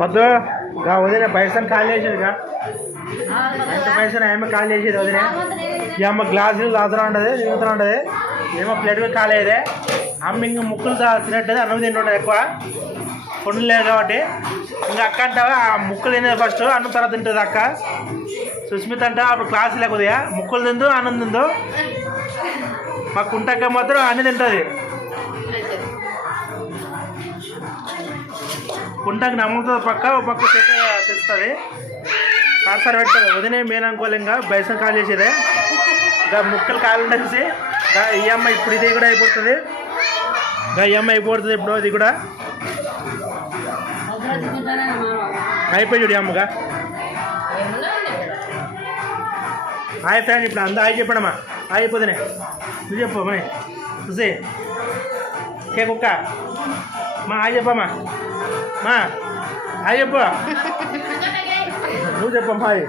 పొద్దు వదిలే పైసలు ఖాళీ చేసేదిగా ఎంత పైసలు ఏమో ఖాళీ చేసేది వదిలే ఈ అమ్మ గ్లాసులు తాగుతూ ఉంటుంది తిరుగుతూ ఉంటుంది ఏమో ప్లేట్ మీద ఖాళీ అయ్యేదే అమ్మ ఇంక ముక్కులు తినట్టది అన్నం తింటుంటుంది ఎక్కువ పండ్లు లేదు కాబట్టి ఇంకా అక్క అంటావా ఆ ముక్కలు తినేది ఫస్ట్ అన్నం తర్వాత తింటుంది అక్క సుస్మిత అంట అప్పుడు క్లాస్ లేకపోతే ముక్కలు తిందు అన్నం తిందు మా కుంటక్క మాత్రం అన్ని తింటుంది కుంటకి నమ్ముతుంది పక్క ఒక పక్క చేత తెస్తుంది కాసారి పెడుతుంది వదినే మెయిన్ అనుకోవాలి ఇంకా బయసం కాల్ చేసేదే ఇంకా ముక్కలు కాలు ఉండేసి ఈ అమ్మ ఇప్పుడు ఇది కూడా అయిపోతుంది ఇంకా ఈ అమ్మ అయిపోతుంది ఇప్పుడు ఇది కూడా అయిపోయి చూడు అమ్మగా హాయ్ ఫ్రెండ్ ఇప్పుడు అంతా హాయ్ చెప్పడమ్మా హాయ్ అయిపోతున్నాయి నువ్వు చెప్పు మరి చూసి కే కుక్క మా హాయ్ చెప్పమ్మా మా హాయ్ చెప్పు నువ్వు చెప్పమ్మా హాయ్